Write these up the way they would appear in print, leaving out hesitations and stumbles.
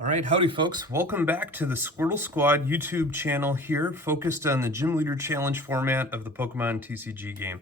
All right, howdy folks. Welcome back to the Squirtle Squad YouTube channel here, focused on the Gym Leader Challenge format of the Pokemon TCG game.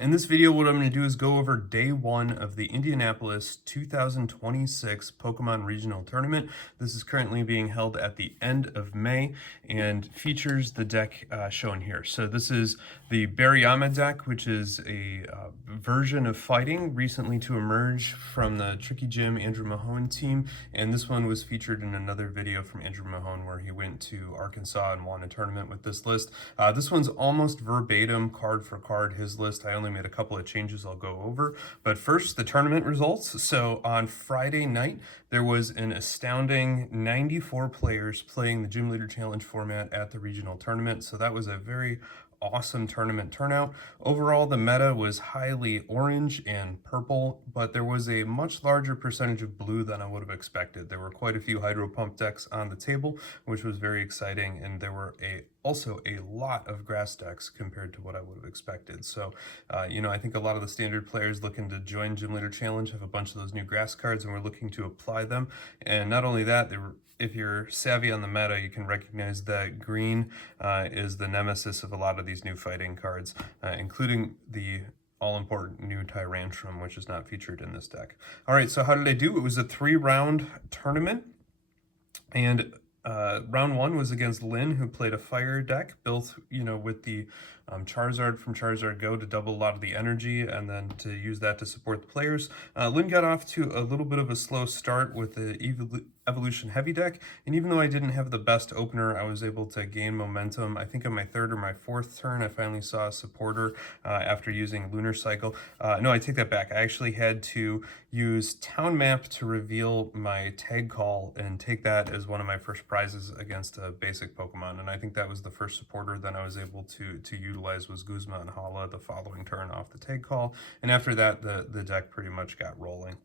In this video, what I'm going to do is go over day one of the Indianapolis 2026 Pokemon Regional Tournament. This is currently being held at the end of May and features the deck shown here. So this is the Berryama deck, which is a version of fighting recently to emerge from the Tricky Gym Andrew Mahone team, and this one was featured in another video from Andrew Mahone where he went to Arkansas and won a tournament with this list. This one's almost verbatim, card for card, his list. I only made a couple of changes I'll go over. But first, the tournament results. So on Friday night, there was an astounding 94 players playing the Gym Leader Challenge format at the regional tournament. So that was a very awesome tournament turnout. Overall, the meta was highly orange and purple, but there was a much larger percentage of blue than I would have expected. There were quite a few Hydro Pump decks on the table, which was very exciting, and there were also a lot of grass decks compared to what I would have expected. So, I think a lot of the standard players looking to join Gym Leader Challenge have a bunch of those new grass cards, and we're looking to apply them. And not only that, if you're savvy on the meta, you can recognize that green is the nemesis of a lot of these new fighting cards, including the all-important new Tyrantrum, which is not featured in this deck. All right, so how did I do? It was a 3-round tournament, and round one was against Lynn, who played a fire deck built, with the Charizard from Charizard Go to double a lot of the energy and then to use that to support the players. Lynn got off to a little bit of a slow start with the Evolution Heavy deck, and even though I didn't have the best opener, I was able to gain momentum. I think on my third or my fourth turn, I finally saw a supporter after using Lunar Cycle. No, I take that back. I actually had to use Town Map to reveal my Tag Call and take that as one of my first prizes against a basic Pokemon, and I think that was the first supporter that I was able to utilize was Guzma and Hala the following turn off the Tag Call, and after that the deck pretty much got rolling.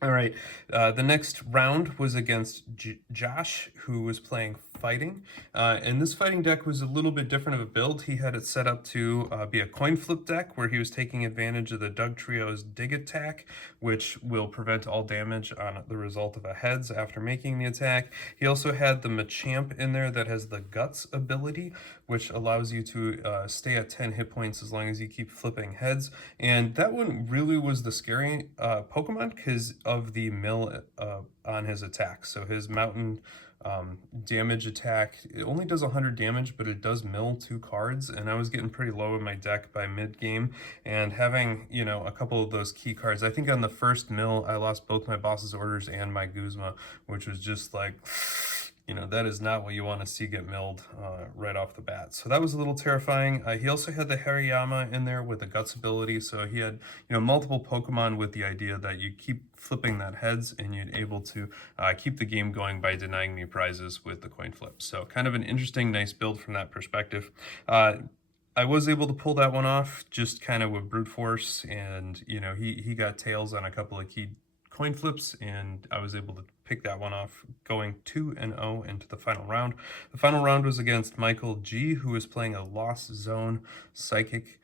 All right, the next round was against Josh, who was playing fighting, and this fighting deck was a little bit different of a build. He had it set up to be a coin flip deck where he was taking advantage of the Doug Trio's Dig Attack, which will prevent all damage on the result of a heads after making the attack. He also had the Machamp in there that has the Guts ability, which allows you to stay at 10 hit points as long as you keep flipping heads, and that one really was the scary Pokemon because of the mill on his attack. So his mountain damage attack, it only does 100 damage, but it does mill 2 cards, and I was getting pretty low in my deck by mid-game, and having, a couple of those key cards. I think on the first mill, I lost both my boss's orders and my Guzma, which was just like, that is not what you want to see get milled right off the bat. So that was a little terrifying. He also had the Hariyama in there with the Guts ability, so he had, multiple Pokemon with the idea that you keep flipping that heads and you'd able to keep the game going by denying me prizes with the coin flip. So kind of an interesting, nice build from that perspective. I was able to pull that one off just kind of with brute force, and he got tails on a couple of key coin flips, and I was able to pick that one off, going 2-0 into the final round. The final round was against Michael G, who was playing a Lost Zone Psychic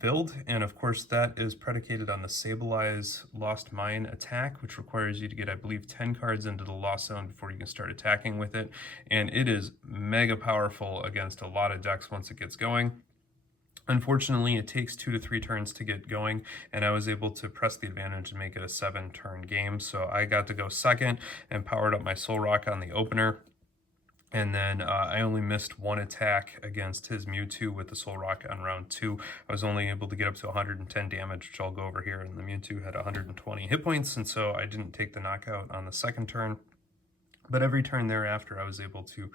build, and of course that is predicated on the Sableye Lost Mine attack, which requires you to get, I believe, 10 cards into the Lost Zone before you can start attacking with it, and it is mega powerful against a lot of decks once it gets going. Unfortunately, it takes 2 to 3 turns to get going, and I was able to press the advantage and make it a 7-turn game. So I got to go second and powered up my Soul Rock on the opener. And then I only missed 1 attack against his Mewtwo with the Soul Rock on round 2. I was only able to get up to 110 damage, which I'll go over here, and the Mewtwo had 120 hit points, and so I didn't take the knockout on the second turn. But every turn thereafter, I was able to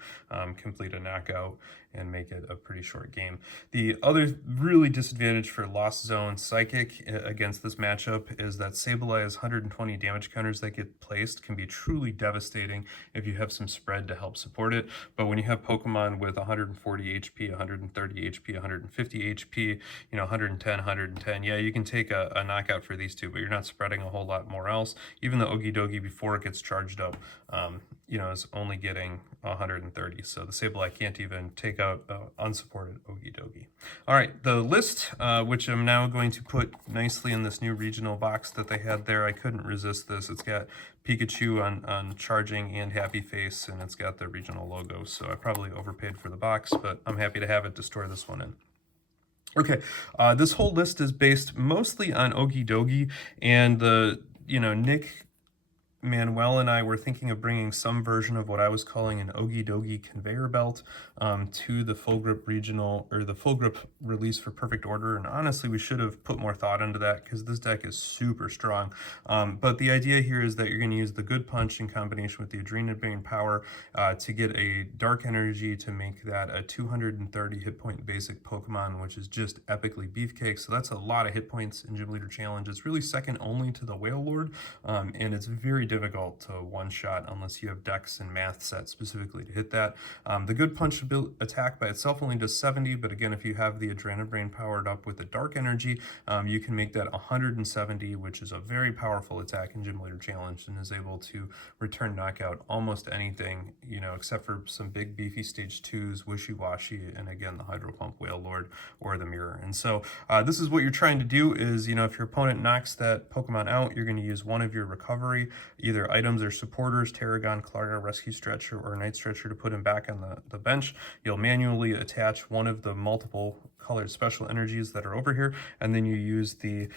complete a knockout and make it a pretty short game. The other really disadvantage for Lost Zone Psychic against this matchup is that Sableye's 120 damage counters that get placed can be truly devastating if you have some spread to help support it. But when you have Pokemon with 140 HP, 130 HP, 150 HP, 110, 110, yeah, you can take a knockout for these two, but you're not spreading a whole lot more else. Even the Okie Dokie, before it gets charged up, is only getting 130. So the Sableye can't even take out unsupported Okie All right, the list, which I'm now going to put nicely in this new regional box that they had there. I couldn't resist this. It's got Pikachu on charging and Happy Face, and it's got the regional logo. So I probably overpaid for the box, but I'm happy to have it to store this one in. Okay, this whole list is based mostly on Okie and the, Nick Manuel and I were thinking of bringing some version of what I was calling an Okie conveyor belt to the full grip regional, or the full grip release for Perfect Order. And honestly, we should have put more thought into that because this deck is super strong. But the idea here is that you're going to use the Good Punch in combination with the Adrenaline Power to get a Dark Energy to make that a 230 hit point basic Pokemon, which is just epically beefcake. So that's a lot of hit points in Gym Leader Challenge. It's really second only to the Whale Lord, and it's very difficult to one-shot unless you have decks and math set specifically to hit that. The Good Punch attack by itself only does 70, but again, if you have the Adrenaline powered up with the Dark Energy, you can make that 170, which is a very powerful attack in Gym Leader Challenge and is able to return knockout almost anything, except for some big beefy stage 2s, Wishy-Washy, and again, the Hydro Pump Whale Lord or the Mirror. And so this is what you're trying to do is, if your opponent knocks that Pokemon out, you're going to use one of your recovery, either items or supporters, Tarragon, Clara, Rescue Stretcher, or Night Stretcher to put him back on the bench. You'll manually attach one of the multiple colored special energies that are over here, and then you use the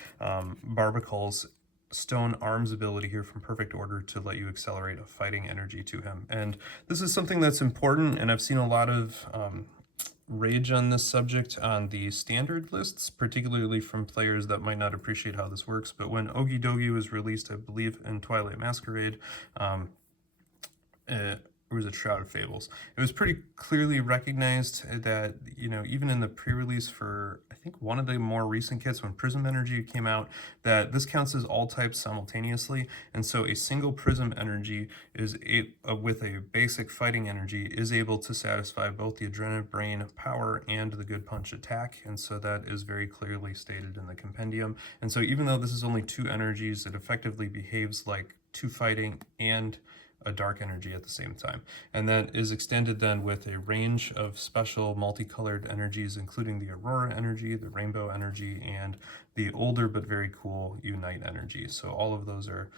Barbacle's Stone Arms ability here from Perfect Order to let you accelerate a fighting energy to him. And this is something that's important, and I've seen a lot of rage on this subject on the standard lists, particularly from players that might not appreciate how this works. But when Okie was released, I believe in Twilight Masquerade, or was it Shroud of Fables? It was pretty clearly recognized that, even in the pre-release for, I think, one of the more recent kits when Prism Energy came out, that this counts as all types simultaneously. And so a single Prism Energy is with a basic fighting energy is able to satisfy both the Adrenaline power and the Good Punch attack. And so that is very clearly stated in the compendium. And so even though this is only 2 energies, it effectively behaves like 2 fighting and a Dark Energy at the same time. And that is extended then with a range of special multicolored energies, including the Aurora Energy, the Rainbow Energy, and the older but very cool Unite Energy. So all of those are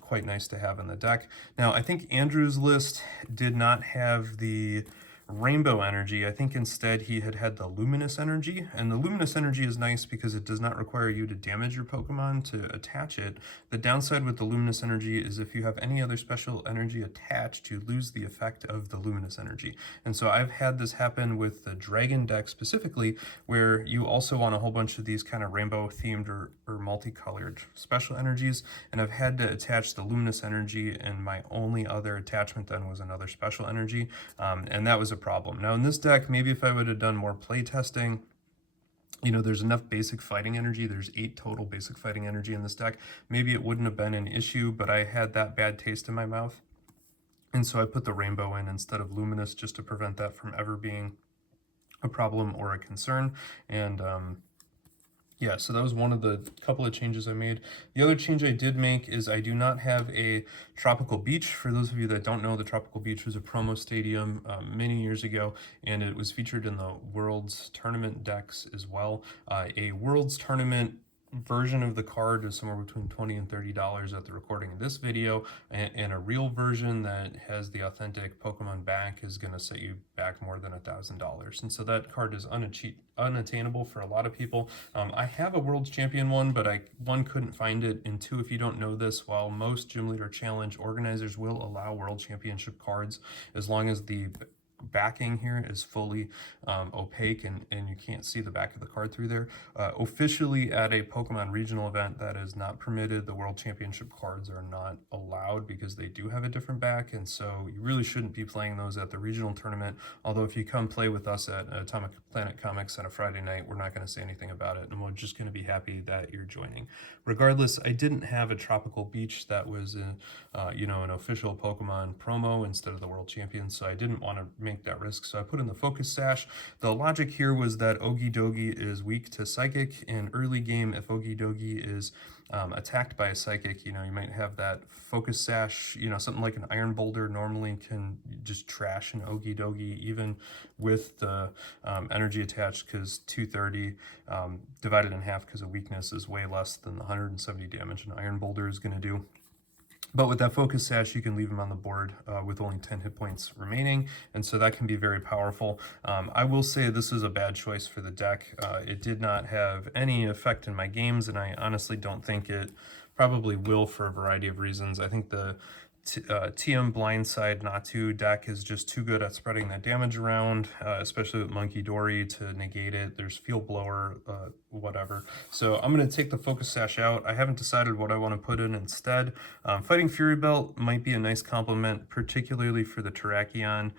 quite nice to have in the deck. Now, I think Andrew's list did not have the Rainbow Energy. I think instead he had the Luminous Energy, and the Luminous Energy is nice because it does not require you to damage your Pokemon to attach it. The downside with the Luminous Energy is if you have any other special energy attached, you lose the effect of the Luminous Energy. And so I've had this happen with the Dragon deck specifically, where you also want a whole bunch of these kind of rainbow themed or multicolored special energies, and I've had to attach the Luminous Energy, and my only other attachment then was another special energy, and that was a problem. Now in this deck, maybe if I would have done more play testing, there's enough basic fighting energy. There's 8 total basic fighting energy in this deck. Maybe it wouldn't have been an issue, but I had that bad taste in my mouth. And so I put the Rainbow in instead of Luminous just to prevent that from ever being a problem or a concern. And yeah, so that was one of the couple of changes I made. The other change I did make is I do not have a Tropical Beach. For those of you that don't know, the Tropical Beach was a promo stadium many years ago, and it was featured in the Worlds Tournament decks as well. A Worlds Tournament version of the card is somewhere between $20 and $30 at the recording of this video, and a real version that has the authentic Pokemon back is going to set you back more than $1,000. And so that card is unattainable for a lot of people. I have a World's Champion one, but one, couldn't find it, and 2, if you don't know this, while most Gym Leader Challenge organizers will allow World Championship cards as long as the backing here is fully opaque and you can't see the back of the card through there. Officially at a Pokemon regional event, that is not permitted. The World Championship cards are not allowed because they do have a different back, and so you really shouldn't be playing those at the regional tournament. Although if you come play with us at Atomic Planet Comics on a Friday night, we're not going to say anything about it, and we're just going to be happy that you're joining. Regardless, I didn't have a Tropical Beach that was an official Pokemon promo instead of the World Champion, so I didn't want to make that risk. So I put in the Focus Sash. The logic here was that Ogie Dogie is weak to Psychic. In early game, if Ogie Dogie is attacked by a Psychic, you might have that Focus Sash, something like an Iron Boulder normally can just trash an Ogie Dogie, even with the energy attached, because 230 divided in half because of weakness is way less than the 170 damage an Iron Boulder is going to do. But with that Focus Sash, you can leave him on the board with only 10 hit points remaining, and so that can be very powerful. I will say this is a bad choice for the deck. It did not have any effect in my games, and I honestly don't think it probably will for a variety of reasons. I think the TM Blindside Natu deck is just too good at spreading that damage around, especially with Monkey Dory to negate it. There's Field Blower, whatever. So I'm going to take the Focus Sash out. I haven't decided what I want to put in instead. Fighting Fury Belt might be a nice complement, particularly for the Terrakion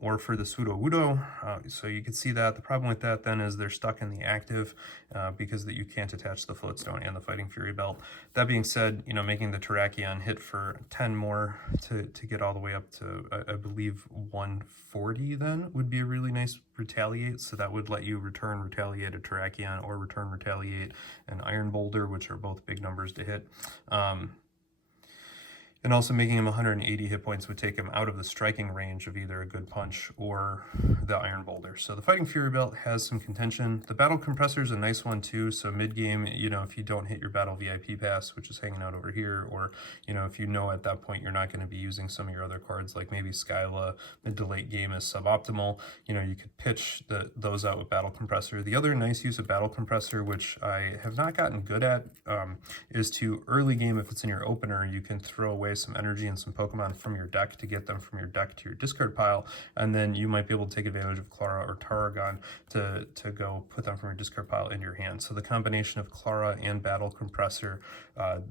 or for the Sudowoodo. So you can see that. The problem with that then is they're stuck in the active because that you can't attach the Floatstone and the Fighting Fury Belt. That being said, making the Terrakion hit for 10 more to get all the way up to, I believe, 140 then would be a really nice Retaliate. So that would let you return Retaliate a Terrakion or return Retaliate an Iron Boulder, which are both big numbers to hit. And also making him 180 hit points would take him out of the striking range of either a Good Punch or the Iron Boulder. So the Fighting Fury Belt has some contention. The Battle Compressor is a nice one too. So mid-game, if you don't hit your Battle VIP Pass, which is hanging out over here, or, if at that point you're not going to be using some of your other cards, like maybe Skyla mid to late game is suboptimal, you could pitch those out with Battle Compressor. The other nice use of Battle Compressor, which I have not gotten good at, is to early game, if it's in your opener, you can throw away some energy and some Pokemon from your deck to get them from your deck to your discard pile, and then you might be able to take advantage of Clara or Tarragon to go put them from your discard pile into your hand. So the combination of Clara and Battle Compressor,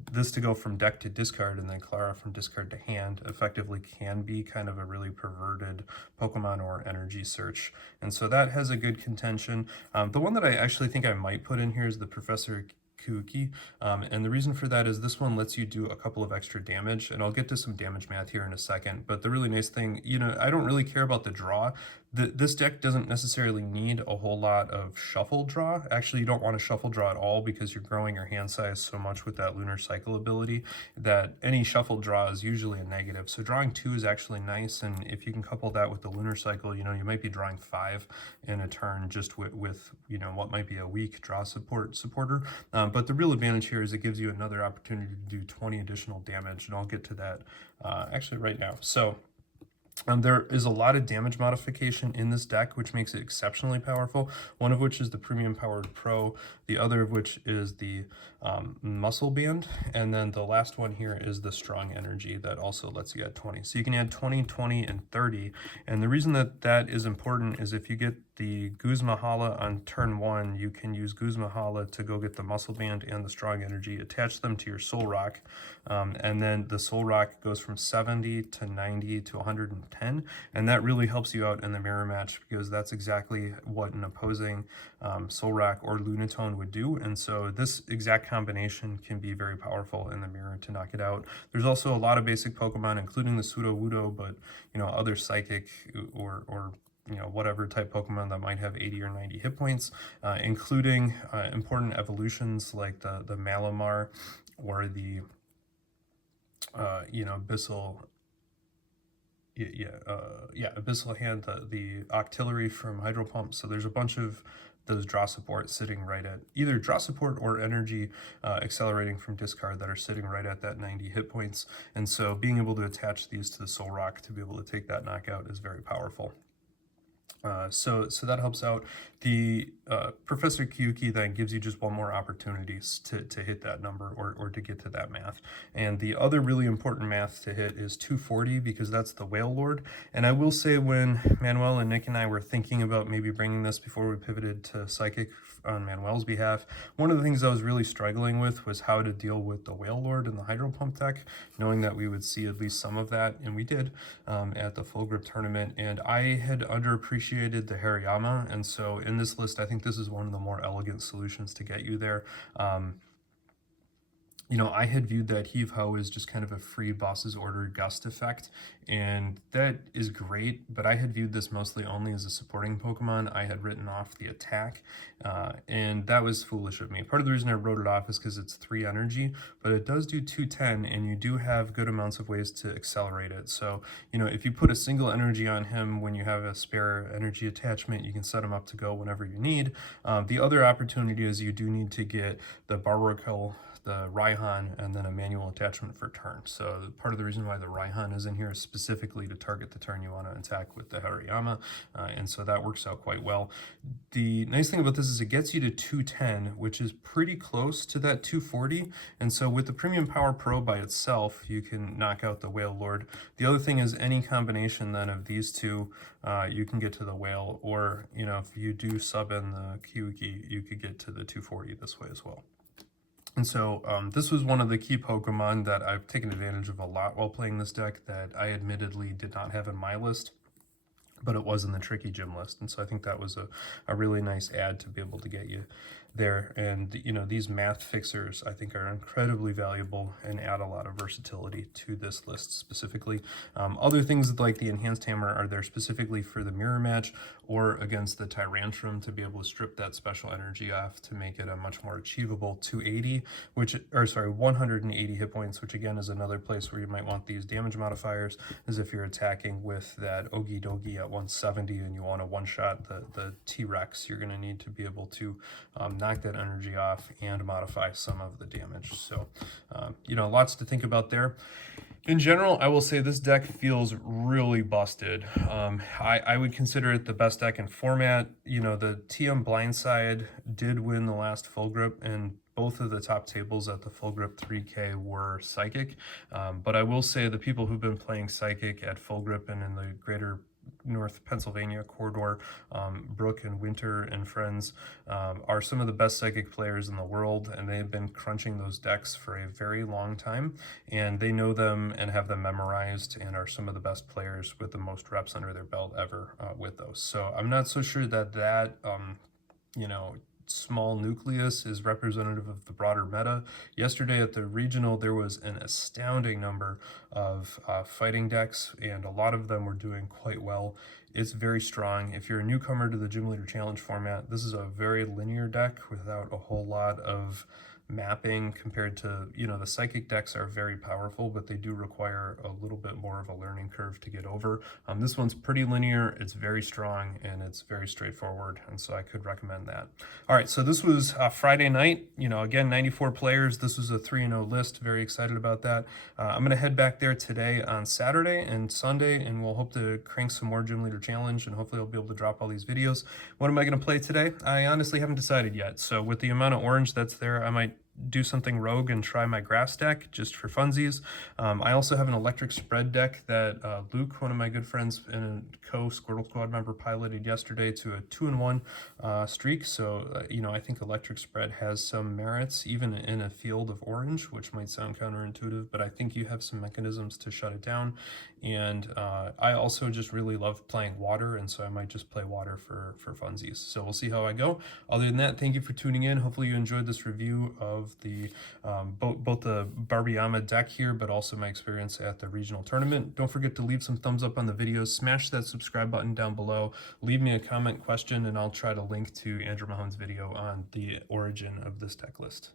this to go from deck to discard and then Clara from discard to hand, effectively can be kind of a really perverted Pokemon or energy search. And so that has a good contention. The one that I actually think I might put in here is the Professor Kyuki, and the reason for that is this one lets you do a couple of extra damage, and I'll get to some damage math here in a second. But the really nice thing, I don't really care about the draw. This deck doesn't necessarily need a whole lot of shuffle draw. Actually, you don't want to shuffle draw at all because you're growing your hand size so much with that Lunar Cycle ability that any shuffle draw is usually a negative. So drawing 2 is actually nice, and if you can couple that with the Lunar Cycle, you might be drawing 5 in a turn just with what might be a weak draw supporter. But the real advantage here is it gives you another opportunity to do 20 additional damage, and I'll get to that actually right now. So there is a lot of damage modification in this deck, which makes it exceptionally powerful, one of which is the Premium Powered Pro, the other of which is the Muscle Band, and then the last one here is the Strong Energy that also lets you add 20. So you can add 20, 20, and 30, and the reason that is important is if you get the Guzma Hala on turn 1, you can use Guzma Hala to go get the Muscle Band and the Strong Energy, attach them to your Soul Rock, and then the Soul Rock goes from 70 to 90 to 110, and that really helps you out in the mirror match because that's exactly what an opposing Soul Rock or Lunatone would do, and so this exact combination can be very powerful in the mirror to knock it out. There's also a lot of basic Pokemon, including the Sudowoodo, but other Psychic or whatever type Pokemon that might have 80 or 90 hit points, including important evolutions like the Malamar or the Abyssal. Abyssal Hand, the Octillery from Hydro Pump. So there's a bunch of those draw support sitting right at either draw support or energy accelerating from discard that are sitting right at that 90 hit points. And so being able to attach these to the Soul Rock to be able to take that knockout is very powerful. So that helps out. The Professor Kyuki then gives you just one more opportunity to hit that number or to get to that math. And the other really important math to hit is 240 because that's the Whale Lord. And I will say when Manuel and Nick and I were thinking about maybe bringing this before we pivoted to Psychic on Manuel's behalf, one of the things I was really struggling with was how to deal with the Whale Lord and the Hydro Pump deck, knowing that we would see at least some of that, and we did at the Full Grip tournament. And I had underappreciated the Hariyama, and so in this list, I think this is one of the more elegant solutions to get you there. you know, I had viewed that Heave Ho as just kind of a free boss's order gust effect, and that is great, but I had viewed this mostly only as a supporting Pokemon. I had written off the attack, and that was foolish of me. Part of the reason I wrote it off is because it's 3 energy, but it does do 210, and you do have good amounts of ways to accelerate it. So, you know, if you put a single energy on him when you have a spare energy attachment, you can set him up to go whenever you need. The other opportunity is you do need to get the Barbaricole, the Raihan, and then a manual attachment for turn. So part of the reason why the Raihan is in here is specifically to target the turn you want to attack with the Hariyama, and so that works out quite well. The nice thing about this is it gets you to 210, which is pretty close to that 240, and so with the Premium Power Pro by itself, you can knock out the Whale Lord. The other thing is any combination then of these two, you can get to the Whale, or, you know, if you do sub in the Kyuki, you could get to the 240 this way as well. And so this was one of the key Pokemon that I've taken advantage of a lot while playing this deck that I admittedly did not have in my list, but it was in the tricky gym list. And so I think that was a really nice add to be able to get you there. And, you know, these math fixers I think are incredibly valuable and add a lot of versatility to this list specifically. Other things like the Enhanced Hammer are there specifically for the mirror match or against the Tyrantrum to be able to strip that special energy off to make it a much more achievable 280, which, or sorry, 180 hit points, which again is another place where you might want these damage modifiers, as if you're attacking with that Ogie Dogie at 170 and you want to one-shot the T-Rex, you're going to need to be able to knock that energy off and modify some of the damage. So, you know, lots to think about there. In general, I will say this deck feels really busted. I would consider it the best deck in format. You know, the TM Blindside did win the last full grip, and both of the top tables at the full grip 3K were Psychic. But I will say the people who've been playing Psychic at full grip and in the greater North Pennsylvania corridor, Brooke and Winter and friends are some of the best Psychic players in the world, and they've been crunching those decks for a very long time, and they know them and have them memorized and are some of the best players with the most reps under their belt ever with those. So I'm not so sure that you know, small nucleus is representative of the broader meta. Yesterday at the regional, there was an astounding number of fighting decks, and a lot of them were doing quite well. It's very strong. If you're a newcomer to the Gym Leader Challenge format, this is a very linear deck without a whole lot of mapping compared to, you know, the Psychic decks are very powerful, but they do require a little bit more of a learning curve to get over. This one's pretty linear, it's very strong, and it's very straightforward, and so I could recommend that. All right, so this was Friday night. You know, again, 94 players. This was a 3-0 list. Very excited about that. I'm going to head back there today on Saturday and Sunday, and we'll hope to crank some more Gym Leader Challenge, and hopefully I'll be able to drop all these videos. What am I going to play today? I honestly haven't decided yet. So with the amount of orange that's there, I might do something rogue and try my grass deck just for funsies. I also have an electric spread deck that Luke, one of my good friends and co-Squirtle Squad member, piloted yesterday to a 2-1 streak. So, you know, I think electric spread has some merits, even in a field of orange, which might sound counterintuitive, but I think you have some mechanisms to shut it down. And I also just really love playing water, and so I might just play water for funsies. So we'll see how I go. Other than that, thank you for tuning in. Hopefully you enjoyed this review of the both the Barbiyama deck here, but also my experience at the regional tournament. Don't forget to leave some thumbs up on the videos, smash that subscribe button down below, leave me a comment question, and I'll try to link to Andrew Mahone's video on the origin of this deck list.